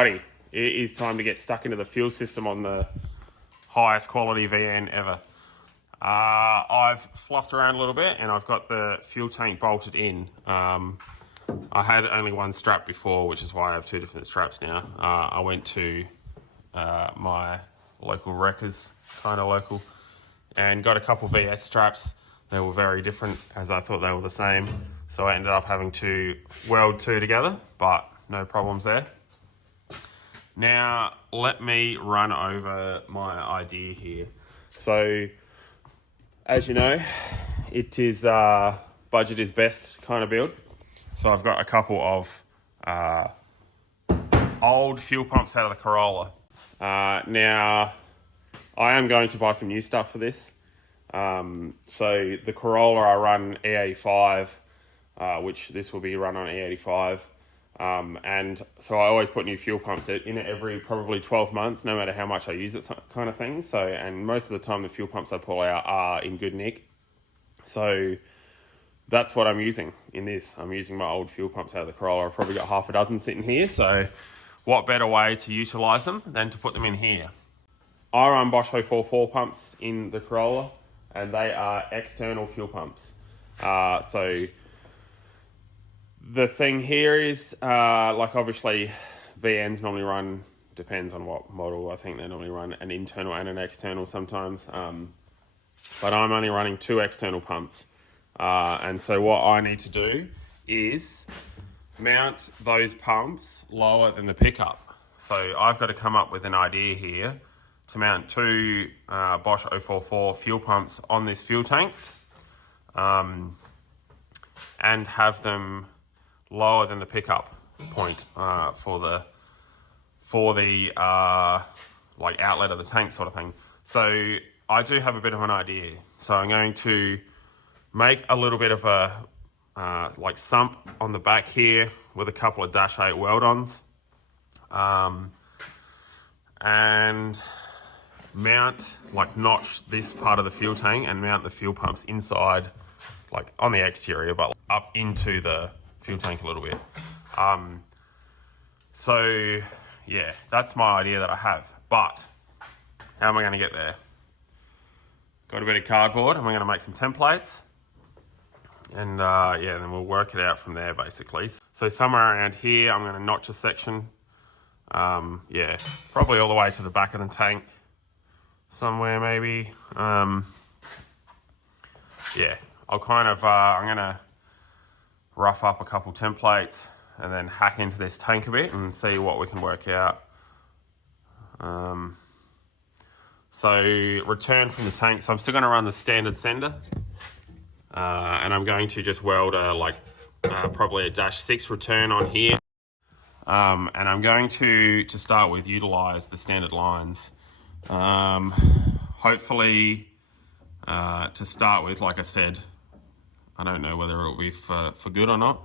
Alrighty, it is time to get stuck into the fuel system on the highest quality VN ever. I've fluffed around a little bit and I've got the fuel tank bolted in. I had only one strap before, which is why I have two different straps now. I went to my local wreckers, kind of local, and got a couple VS straps. They were very different as I thought they were the same. So I ended up having to weld two together, but no problems there. Now, let me run over my idea here. So, as you know, it is budget is best kind of build. So I've got a couple of old fuel pumps out of the Corolla. Now, I am going to buy some new stuff for this. So the Corolla I run E85, which this will be run on E85. And so I always put new fuel pumps in it every probably 12 months, no matter how much I use it, kind of thing. So, and most of the time the fuel pumps I pull out are in good nick. So that's what I'm using in this. I'm using my old fuel pumps out of the Corolla. I've probably got half a dozen sitting here. So what better way to utilize them than to put them in here? I run Bosch 044 pumps in the Corolla, and they are external fuel pumps. So the thing here is, like obviously VNs normally run, depends on what model, I think they normally run an internal and an external sometimes. But I'm only running two external pumps. And so what I need to do is mount those pumps lower than the pickup. So I've got to come up with an idea here to mount two Bosch 044 fuel pumps on this fuel tank, and have them lower than the pickup point for the like outlet of the tank sort of thing. So I do have a bit of an idea. So I'm going to make a little bit of a like sump on the back here with a couple of -8 weld-ons, and mount, like notch this part of the fuel tank and mount the fuel pumps inside, like on the exterior, but up into the fuel tank a little bit. So yeah, that's my idea that I have. But how am I going to get there? Got a bit of cardboard and we're going to make some templates. And yeah, then we'll work it out from there basically. So somewhere around here, I'm going to notch a section. Yeah, probably all the way to the back of the tank. Somewhere maybe. Yeah, I'll kind of, I'm going to rough up a couple templates and then hack into this tank a bit and see what we can work out. So return from the tank. So I'm still going to run the standard sender. And I'm going to just weld probably a -6 return on here. And I'm going to start with utilize the standard lines. Hopefully, to start with, like I said, I don't know whether it'll be for good or not.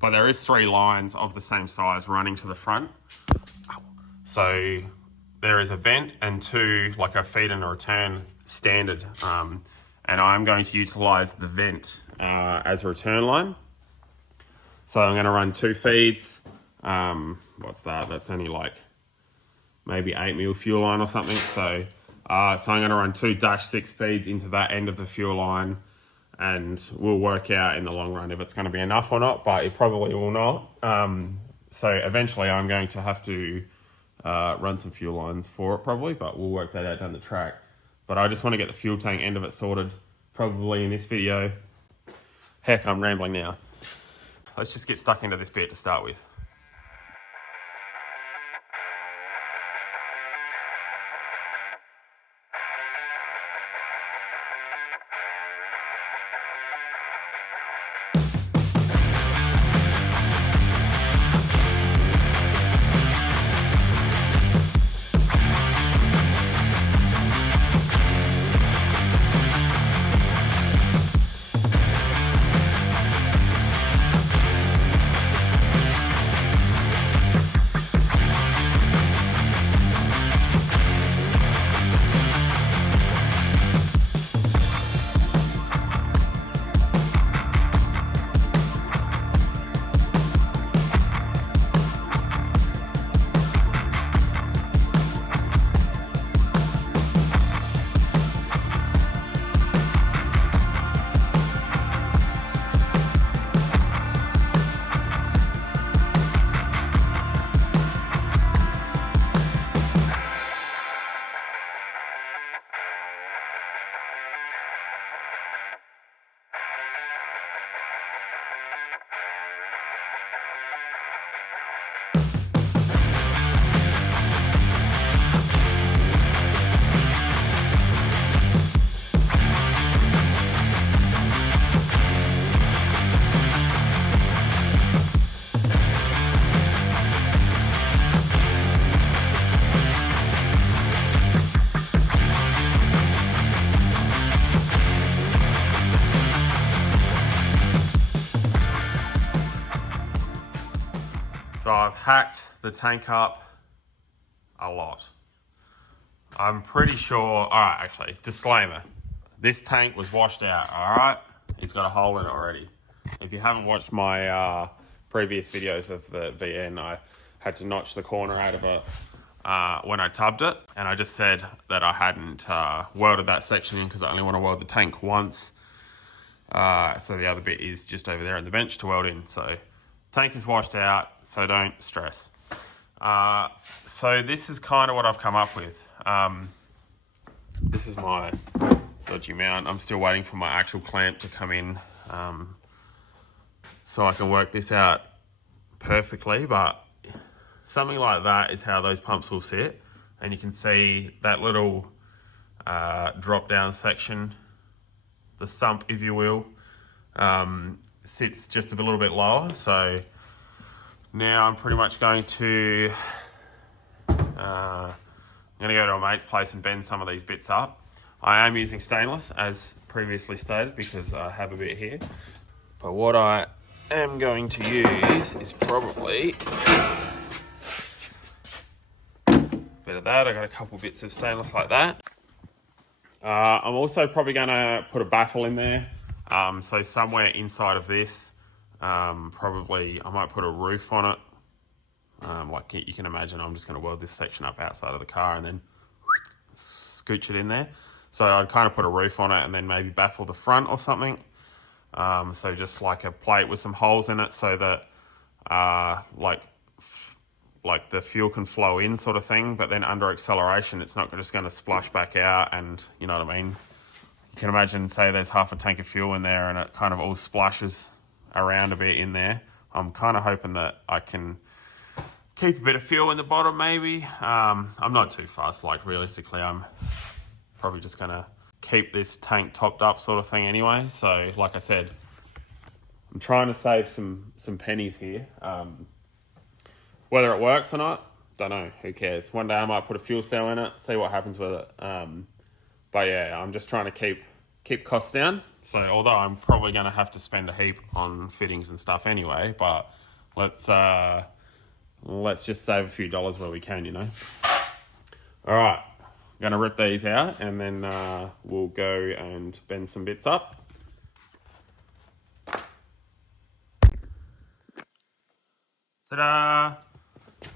But there is 3 lines of the same size running to the front. So there is a vent and 2, like a feed and a return standard. And I'm going to utilize the vent as a return line. So I'm going to run 2 feeds. What's that? That's only like maybe 8mm fuel line or something. So I'm going to run 2 -6 feeds into that end of the fuel line, and we'll work out in the long run if it's going to be enough or not, but it probably will not. So eventually I'm going to have to run some fuel lines for it probably, but we'll work that out down the track. But I just want to get the fuel tank end of it sorted, probably in this video. Heck, I'm rambling now. Let's just get stuck into this bit to start with. So I've hacked the tank up a lot. I'm pretty sure, all right, actually, disclaimer. This tank was washed out, all right? It's got a hole in it already. If you haven't watched my previous videos of the VN, I had to notch the corner out of it when I tubbed it. And I just said that I hadn't welded that section in because I only want to weld the tank once. So the other bit is just over there on the bench to weld in. So tank is washed out, so don't stress. So this is kind of what I've come up with. This is my dodgy mount. I'm still waiting for my actual clamp to come in so I can work this out perfectly, but something like that is how those pumps will sit. And you can see that little drop down section, the sump if you will, sits just a little bit lower. So now I'm pretty much going to I'm going to go to a mate's place and bend some of these bits up. I am using stainless as previously stated because I have a bit here. But what I am going to use is probably a bit of that. I got a couple bits of stainless like that. I'm also probably going to put a baffle in there. So somewhere inside of this, probably I might put a roof on it. Like you can imagine, I'm just going to weld this section up outside of the car and then scooch it in there. So I'd kind of put a roof on it and then maybe baffle the front or something. So just like a plate with some holes in it so that like the fuel can flow in sort of thing, but then under acceleration, it's not just going to splash back out and you know what I mean? You can imagine, say there's half a tank of fuel in there and it kind of all splashes around a bit in there. I'm kind of hoping that I can keep a bit of fuel in the bottom maybe. I'm not too fussed, like realistically I'm probably just gonna keep this tank topped up sort of thing anyway. So like I said, I'm trying to save some pennies here. Whether it works or not, don't know, who cares. One day I might put a fuel cell in it, see what happens with it. But yeah, I'm just trying to keep costs down. So although I'm probably gonna have to spend a heap on fittings and stuff anyway, but let's just save a few dollars where we can, you know. All right, I'm gonna rip these out and then we'll go and bend some bits up. Ta-da!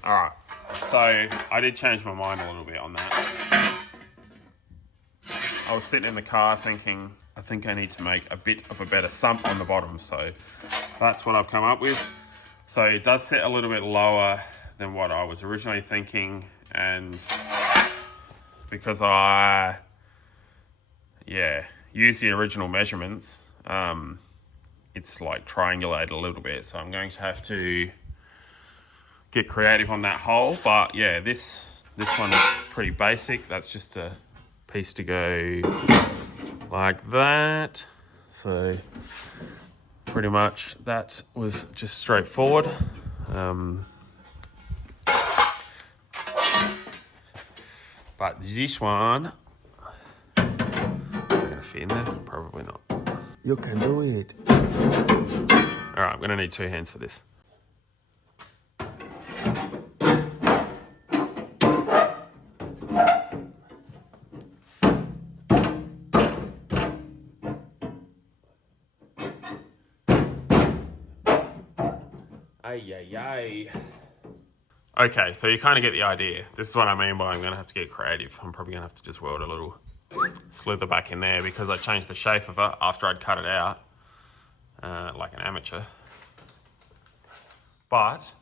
All right, so I did change my mind a little bit on that. I was sitting in the car thinking, I think I need to make a bit of a better sump on the bottom. So that's what I've come up with. So it does sit a little bit lower than what I was originally thinking. And because I, use the original measurements, it's like triangulated a little bit. So I'm going to have to get creative on that hole. But yeah, this one is pretty basic. That's just a piece to go like that. So pretty much that was just straightforward. But this one, am I gonna fit in there? Probably not. You can do it. All right, I'm gonna need 2 hands for this. Okay, so you kind of get the idea. This is what I mean by I'm going to have to get creative. I'm probably going to have to just weld a little slither back in there because I changed the shape of it after I'd cut it out, like an amateur. But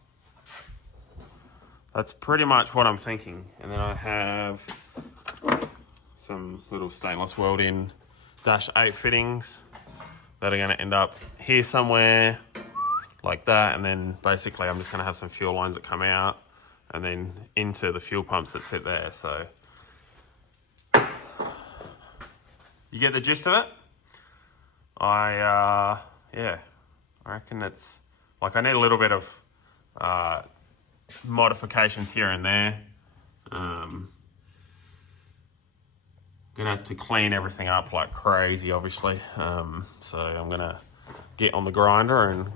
that's pretty much what I'm thinking. And then I have some little stainless weld-in -8 fittings that are going to end up here somewhere, like that, and then basically I'm just going to have some fuel lines that come out and then into the fuel pumps that sit there. So you get the gist of it. I reckon it's like I need a little bit of modifications here and there. Gonna have to clean everything up like crazy, obviously. So I'm gonna get on the grinder and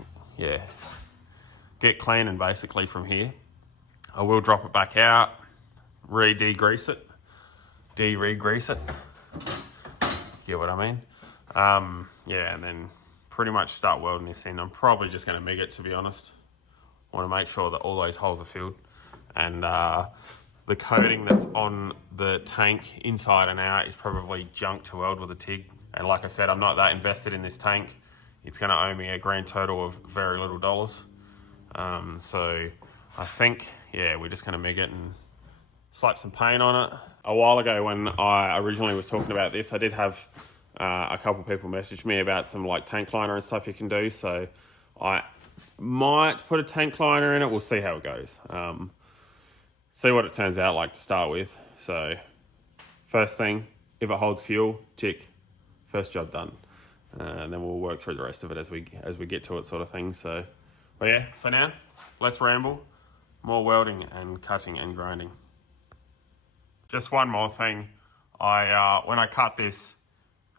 get cleaning basically from here. I will drop it back out, re-degrease it, de-re-grease it. Get what I mean? Yeah, and then pretty much start welding this in. I'm probably just going to MIG it, to be honest. I want to make sure that all those holes are filled. And the coating that's on the tank inside and out is probably junk to weld with a TIG. And like I said, I'm not that invested in this tank. It's going to owe me a grand total of very little dollars. So I think, yeah, we're just going to MIG it and slap some paint on it. A while ago when I originally was talking about this, I did have a couple people message me about some like tank liner and stuff you can do. So I might put a tank liner in it. We'll see how it goes. See what it turns out like to start with. So first thing, if it holds fuel, tick. First job done. And then we'll work through the rest of it as we get to it, sort of thing. So, but yeah, for now, less ramble, more welding and cutting and grinding. Just one more thing. When I cut this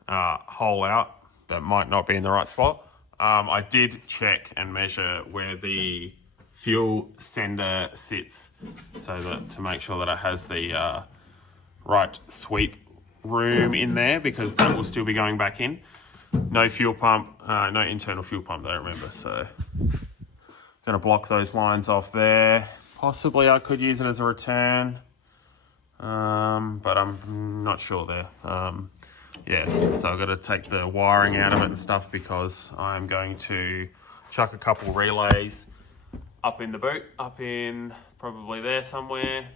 hole out that might not be in the right spot, I did check and measure where the fuel sender sits, so that to make sure that it has the right sweep room in there, because that will still be going back in. No fuel pump, no internal fuel pump though, remember. So gonna block those lines off there. Possibly I could use it as a return, but I'm not sure there. Yeah, so I've got to take the wiring out of it and stuff, because I'm going to chuck a couple relays up in the boot, up in probably there somewhere.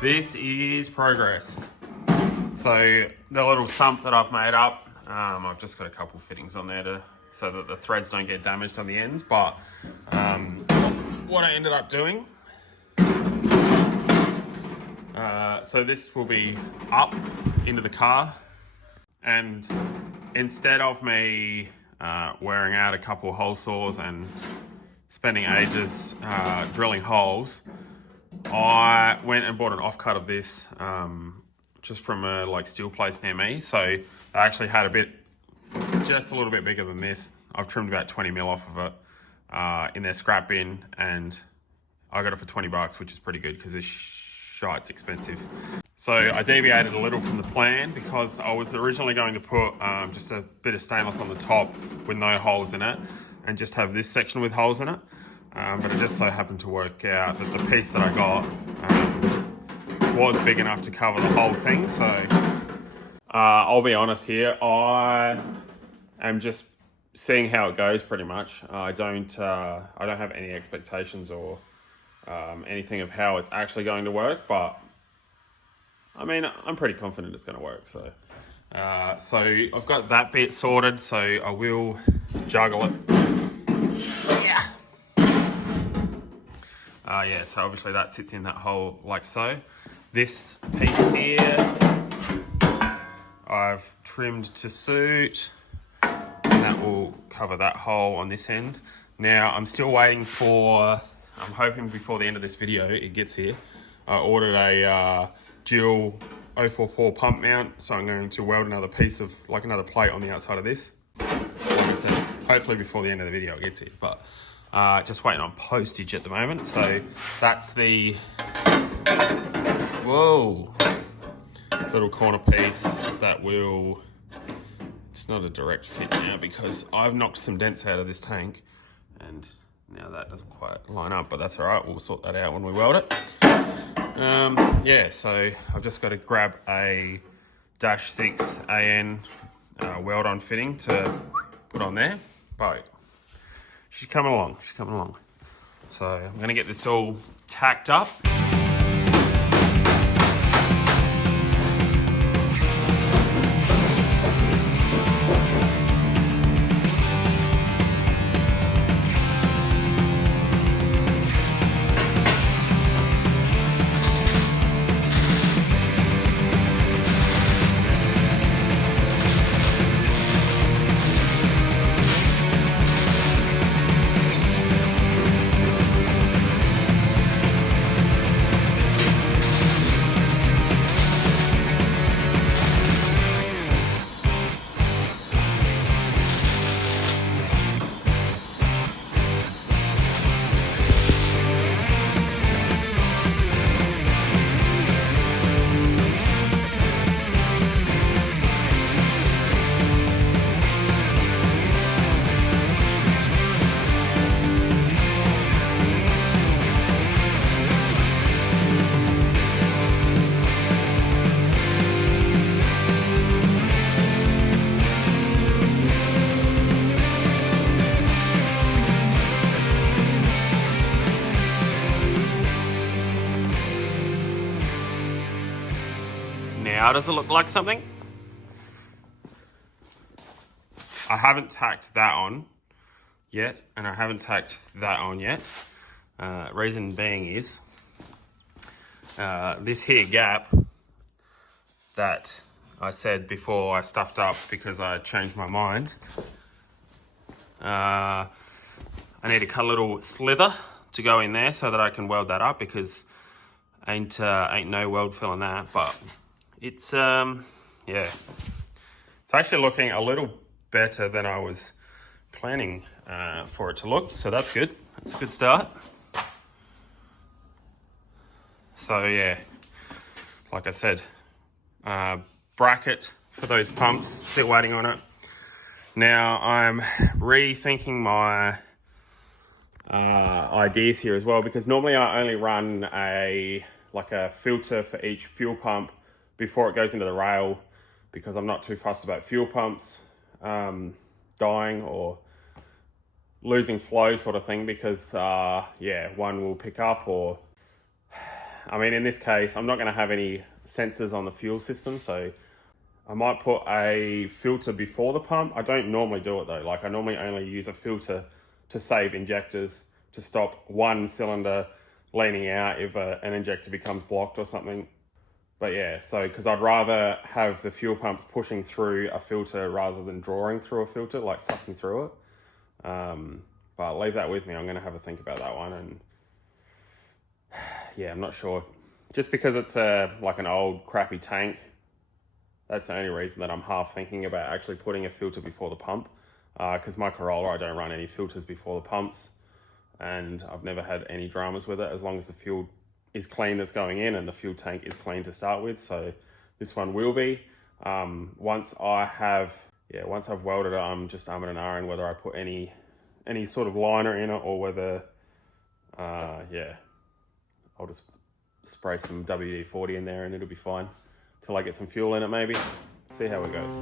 This is progress. So the little sump that I've made up, I've just got a couple fittings on there so that the threads don't get damaged on the ends. But what I ended up doing, so this will be up into the car, and instead of me wearing out a couple of hole saws and spending ages drilling holes, I went and bought an offcut of this just from a steel place near me. So I actually had just a little bit bigger than this. I've trimmed about 20 mil off of it in their scrap bin, and I got it for 20 bucks, which is pretty good because this shite's expensive. So I deviated a little from the plan because I was originally going to put just a bit of stainless on the top with no holes in it, and just have this section with holes in it. but it just so happened to work out that the piece that I got was big enough to cover the whole thing. So I'll be honest here, I am just seeing how it goes pretty much. I don't have any expectations or anything of how it's actually going to work, but I mean, I'm pretty confident it's going to work. So I've got that bit sorted, so I will juggle it. Yeah, so obviously that sits in that hole like so. This piece here, I've trimmed to suit, and that will cover that hole on this end. Now, I'm still waiting for, I'm hoping before the end of this video it gets here. I ordered a dual 044 pump mount, so I'm going to weld another piece of, like another plate on the outside of this. Like I said, hopefully before the end of the video it gets here, but just waiting on postage at the moment. So that's the, whoa, little corner piece that will, it's not a direct fit now because I've knocked some dents out of this tank, and now that doesn't quite line up, but that's all right. We'll sort that out when we weld it. Yeah, so I've just got to grab a -6 AN weld-on fitting to put on there, but she's coming along, So I'm gonna get this all tacked up. Now does it look like something? I haven't tacked that on yet, and I haven't tacked that on yet. Reason being is this here gap that I said before I stuffed up because I changed my mind. I need to cut a little slither to go in there so that I can weld that up, because ain't no weld filling that. But it's yeah, it's actually looking a little better than I was planning for it to look, so that's good. That's a good start. So yeah, like I said, bracket for those pumps, still waiting on it. Now I'm rethinking my ideas here as well, because normally I only run a filter for each fuel pump before it goes into the rail, because I'm not too fussed about fuel pumps dying or losing flow sort of thing, because yeah, one will pick up, or I mean, in this case, I'm not going to have any sensors on the fuel system, so I might put a filter before the pump. I don't normally do it though. Like, I normally only use a filter to save injectors, to stop one cylinder leaning out if an injector becomes blocked or something. But yeah, so because I'd rather have the fuel pumps pushing through a filter rather than drawing through a filter, like sucking through it. But leave that with me. I'm going to have a think about that one. And yeah, I'm not sure. Just because it's like an old crappy tank, that's the only reason that I'm half thinking about actually putting a filter before the pump. Because my Corolla, I don't run any filters before the pumps, and I've never had any dramas with it, as long as the fuel is clean that's going in and the fuel tank is clean to start with. So this one will be. Once I've welded it, I'm just umming and ahhing whether I put any sort of liner in it, or whether Yeah, I'll just spray some WD-40 in there and it'll be fine till I get some fuel in it maybe. See how it goes.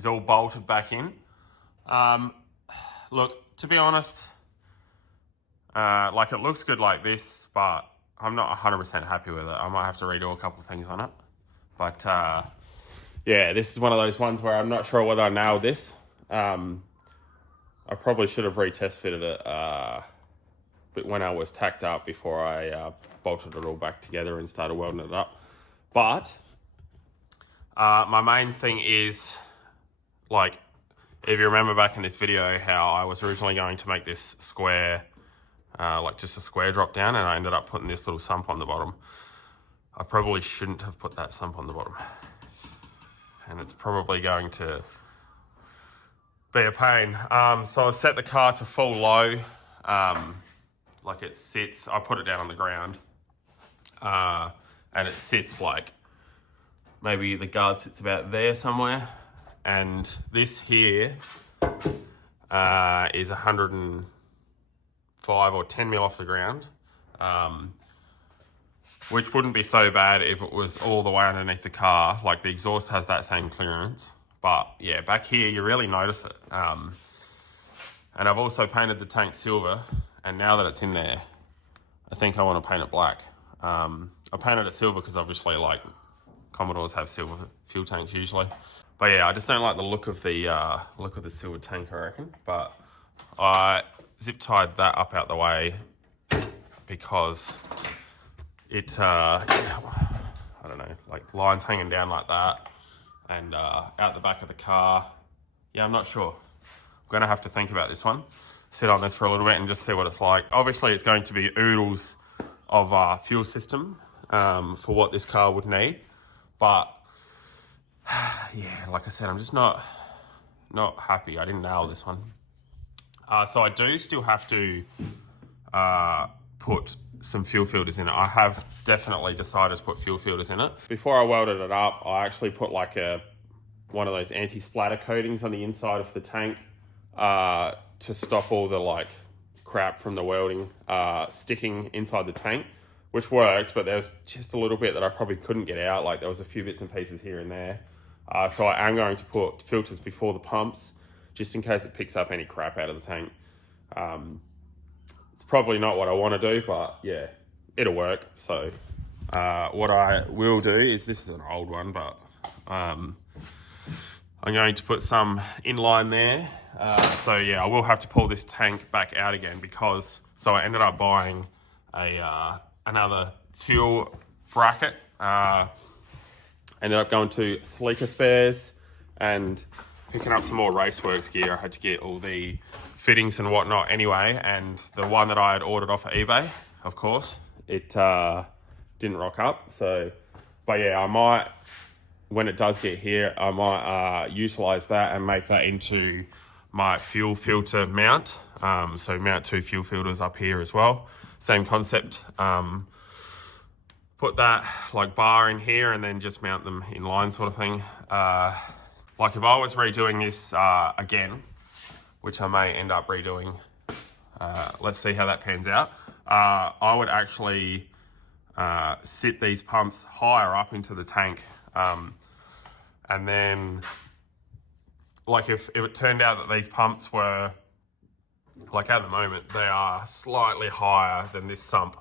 He's all bolted back in. Look, to be honest, like it looks good like this, but I'm not 100% happy with it. I might have to redo a couple things on it. But yeah, this is one of those ones where I'm not sure whether I nailed this. I probably should have retest fitted it but when I was tacked up before I bolted it all back together and started welding it up. But my main thing is, like, If you remember back in this video how I was originally going to make this square, like just a square drop down, and I ended up putting this little sump on the bottom. I probably shouldn't have put that sump on the bottom. And it's probably going to be a pain. So I've set the car to full low, like it sits, I put it down on the ground, and it sits like, maybe the guard sits about there somewhere. And this here is 105 or 10 mil off the ground, which wouldn't be so bad if it was all the way underneath the car. Like the exhaust has that same clearance, but yeah, back here you really notice it. And I've also painted the tank silver, and now that it's in there, I think I want to paint it black. I painted it silver because obviously, like, Commodores have silver fuel tanks usually. But yeah, I just don't like the look of the silver tank, I reckon. But I zip tied that up out the way because it, I don't know, like lines hanging down like that, and out the back of the car. Yeah, I'm not sure. I'm gonna have to think about this one. Sit on this for a little bit and just see what it's like. Obviously, it's going to be oodles of fuel system for what this car would need, but yeah, like I said, I'm just not happy. I didn't nail this one. So I do still have to put some fuel filters in it. I have definitely decided to put fuel filters in it. Before I welded it up, I actually put like one of those anti-splatter coatings on the inside of the tank to stop all the like crap from the welding sticking inside the tank, which worked, but there was just a little bit that I probably couldn't get out. Like there was a few bits and pieces here and there. So I am going to put filters before the pumps, just in case it picks up any crap out of the tank. It's probably not what I want to do, but yeah, it'll work. So what I will do is, this is an old one, but I'm going to put some inline there. So yeah, I will have to pull this tank back out again because, so I ended up buying another fuel bracket. Ended up going to Sleeker Spares and picking up some more Raceworks gear. I had to get all the fittings and whatnot anyway, and the one that I had ordered off of eBay, of course, it didn't rock up. So, but yeah, I might, when it does get here, I might utilize that and make that into my fuel filter mount. So mount 2 fuel filters up here as well. Same concept. Put that like bar in here and then just mount them in line, sort of thing. Like if I was redoing this again, which I may end up redoing, let's see how that pans out. I would actually sit these pumps higher up into the tank, and then like if it turned out that these pumps were, like at the moment, they are slightly higher than this sump,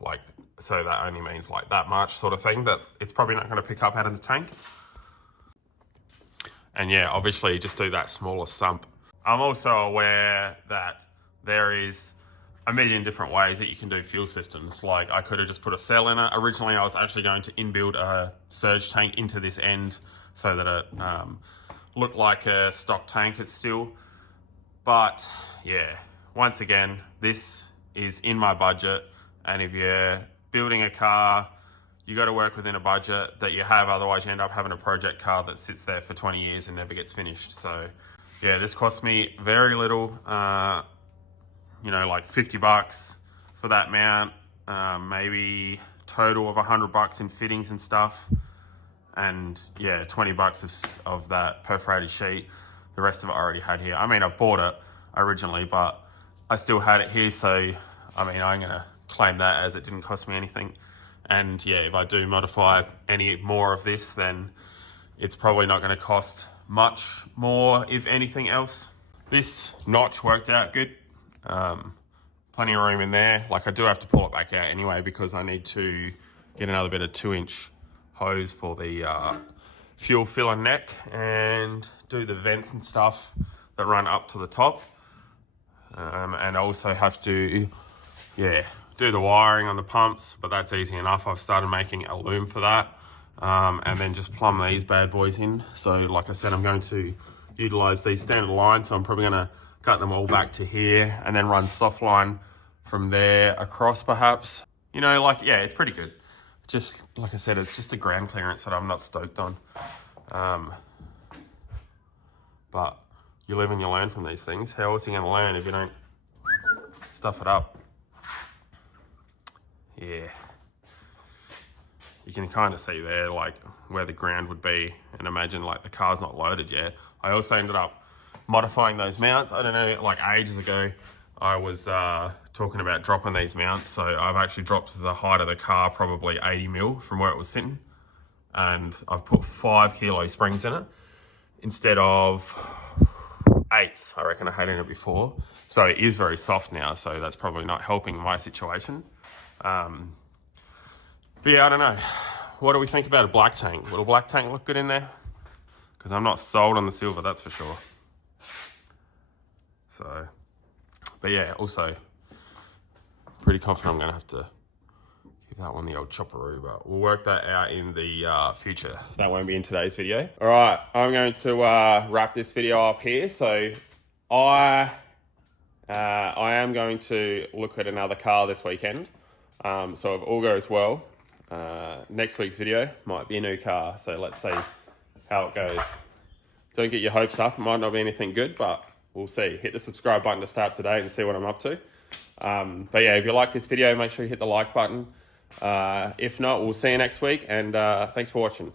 like, so that only means like that much sort of thing, that it's probably not going to pick up out of the tank. And yeah, obviously just do that smaller sump. I'm also aware that there is a million different ways that you can do fuel systems. Like I could have just put a cell in it. Originally I was actually going to inbuild a surge tank into this end so that it looked like a stock tank. It's still, but yeah, once again, this is in my budget, and if you're building a car, you got to work within a budget that you have, otherwise you end up having a project car that sits there for 20 years and never gets finished. So yeah, this cost me very little, you know, like 50 bucks for that mount, maybe total of 100 bucks in fittings and stuff. And yeah, 20 bucks of that perforated sheet. The rest of it I already had here. I mean, I've bought it originally, but I still had it here. So, I mean, I'm going to claim that as it didn't cost me anything. And yeah, if I do modify any more of this, then it's probably not going to cost much more, if anything else. This notch worked out good. Plenty of room in there. Like I do have to pull it back out anyway because I need to get another bit of 2-inch hose for the fuel filler neck and do the vents and stuff that run up to the top. And I also have to, yeah, do the wiring on the pumps, but that's easy enough. I've started making a loom for that. And then just plumb these bad boys in. So like I said, I'm going to utilize these standard lines, so I'm probably gonna cut them all back to here and then run soft line from there across perhaps. You know, like, yeah, it's pretty good. Just, like I said, it's just a ground clearance that I'm not stoked on. But you live and you learn from these things. How else are you gonna learn if you don't stuff it up? Yeah. You can kind of see there, like, where the ground would be, and imagine, like, the car's not loaded yet. I also ended up modifying those mounts. I don't know, like, ages ago, I was talking about dropping these mounts, so I've actually dropped the height of the car probably 80 mil from where it was sitting, and I've put 5 kilo springs in it instead of 8s. I reckon I had in it before. So it is very soft now, so that's probably not helping my situation. But yeah, I don't know. What do we think about a black tank? Will a black tank look good in there? Because I'm not sold on the silver, that's for sure. So, but yeah, also pretty confident I'm gonna have to give that one the old chopperoo, but we'll work that out in the future. That won't be in today's video. All right, I'm going to wrap this video up here. So I am going to look at another car this weekend. So if all goes well, next week's video might be a new car. So let's see how it goes. Don't get your hopes up. It might not be anything good, but we'll see. Hit the subscribe button to start today and see what I'm up to. But yeah, if you like this video, make sure you hit the like button. If not, we'll see you next week, and thanks for watching.